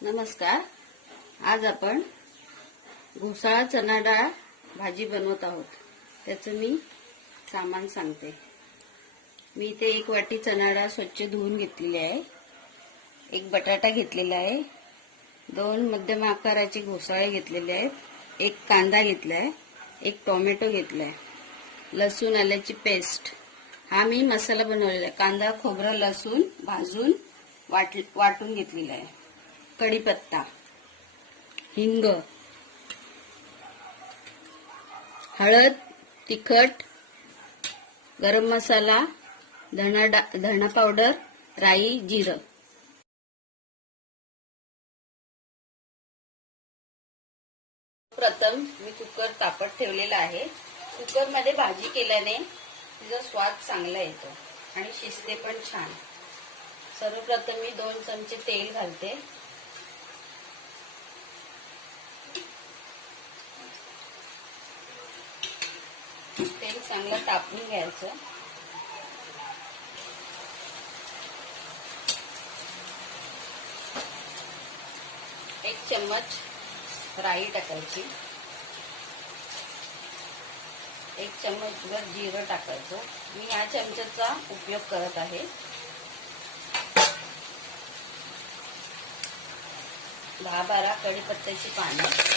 नमस्कार. आज आपण घोसाळा चना डाळ भाजी बनवत आहोत. त्याचं मी सामान सांगते. मी इथे 1 वाटी चना डाळ स्वच्छ धुवून घेतलेली आहे. 1 बटाटा घेतलेला आहे. 2 मध्यम आकाराचे घोसाळे घेतलेले आहेत. 1 कांदा घेतलाय. 1 टोमॅटो घेतलाय. लसूण आल्याची पेस्ट. हा मी मसाला बनवलेला आहे. कांदा खोबरं लसूण भाजून वाटून घेतलेला आहे. कढीपत्ता, हिंग, हळद, तिखट, गरम मसाला, धना पावडर, राई, जिरं. प्रथम मी कुकर तापत ठेवलेला आहे. कुकर मध्ये भाजी केल्याने तिचा स्वाद चांगला येतो आणि शिजते पण छान. सर्वप्रथम मी 2 चमचे तेल घालते. तेल चांगलं तापून घ्यायचं. एक चम्मच राई टाकायची. 1 चम्मचभर जिरं टाकायचं. मी या चमच्याचा उपयोग करत आहे. 10-12 कढीपत्त्याची पाने,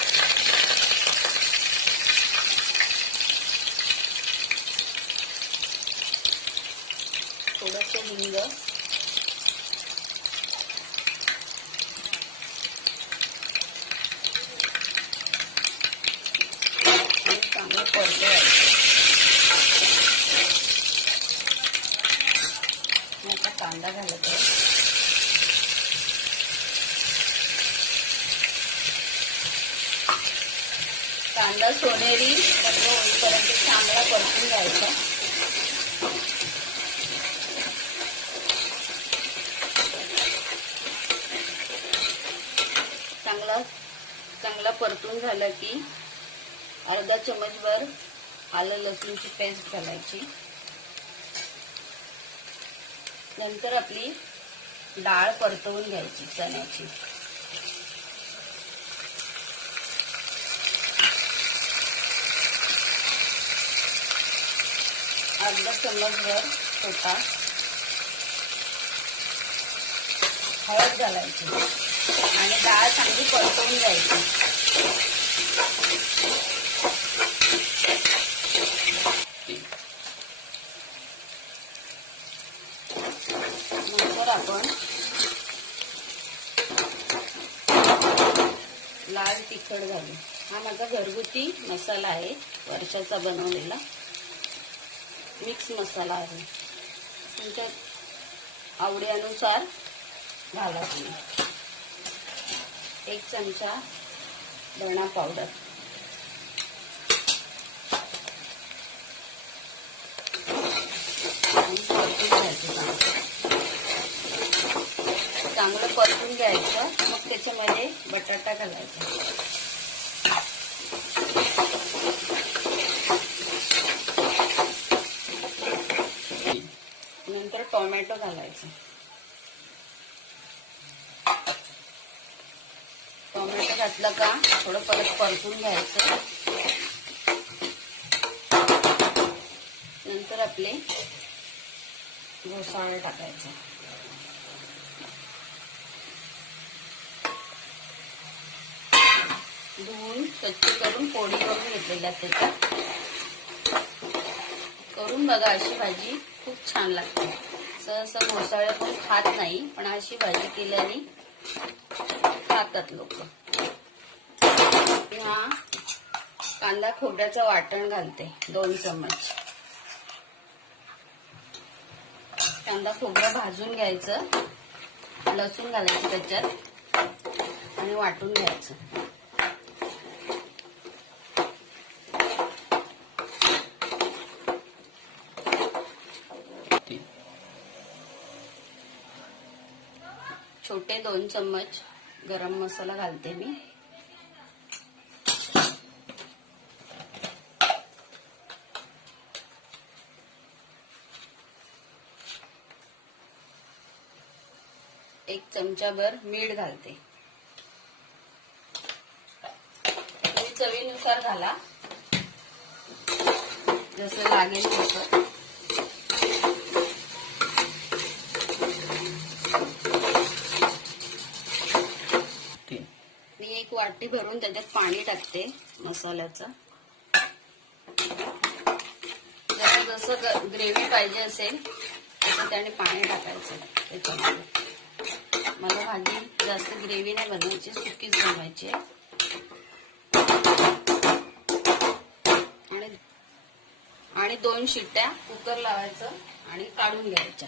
थोडंसं हिंग, चांगलं परतवायचं. आता कांदा घालत आहे. कांदा सोनेरी रंग होईपर्यंत चांगला परतून घ्यायचा. चांगला परतून झालं की अर्धा चमचभर आलं लसूणची पेस्ट घालायची. नंतर आपली डाळ परतवून घ्यायची चण्याची. अर्धा चमचभर छोटा हळद घालायची आणि डाळ चांगली परतवून घ्यायची. नंतर आपण लाल तिखट घालू. हा माझा घरगुती मसाला आहे. वर्षाचा बनवलेला मिक्स मसाला आहे. तुमच्या आवडीनुसार घाला तुम्ही. 1 चमचा धना पावडर, चांगलं परतून घ्यायचं. मग त्याच्यामध्ये बटाटा घालायचा. नंतर टोमॅटो घालायचं. टोमॅटो घातलं का थोडं परत परतून घ्यायचं. नंतर आपले घोसाळे टाकायचं. धुवून स्वच्छ करून फोडी करून घेतलेल्या त्याच्यात करून बघा. अशी भाजी खूप छान लागते. सहसा घोसाळे पण खात नाही, पण अशी भाजी केल्याने खातात लोक. हा कांदा खोबऱ्याचं वाटण घालते. 2 चम्मच कांदा खोबरं भाजून घ्यायचं. लसूण घालायचं त्याच्यात आणि वाटून घ्यायचं. छोटे 2 चम्मच गरम मसाला घालते मी. एक चमचाभर मीठ घालते. चवीनुसार घाला, जसं लागेल तसं. मी एक वाटी भरून त्याच्यात पाणी टाकते मसाल्याचं. जसं ग्रेव्ही पाहिजे असेल तसं त्याने पाणी टाकायचं त्याच्यामध्ये. मला भाजी जास्त ग्रेव्ही नाही बनवायची, सुकीच बनवायची. आणि 2 शिट्ट्या कुकर लावायचं आणि काढून घ्यायच्या.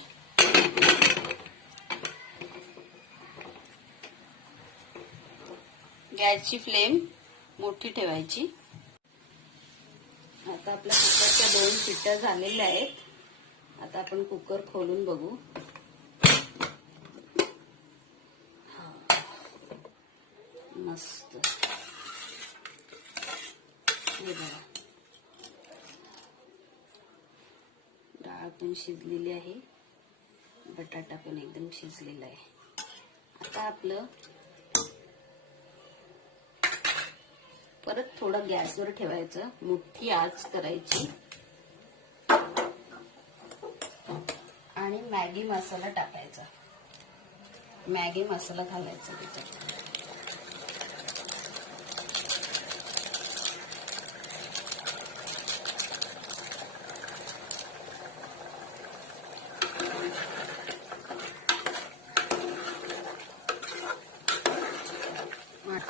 गॅसची फ्लेम मोठी ठेवायची. आता आपल्या कुकरच्या 2 शिट्ट्या झालेल्या आहेत. आता आपण कुकर खोलून बघू. मस्त. हे बघा, डाळ पण शिजलेली आहे, बटाटा पण एकदम शिजलेला आहे. आता आपलं परत थोडं गॅसवर ठेवायचं, मोठी आच करायची आणि मॅगी मसाला टाकायचा. मॅगी मसाला घालायचा त्याच्यात.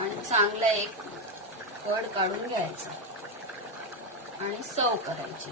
आणि चांगला एक कड काढून घ्यायचा आणि सर्व करायची.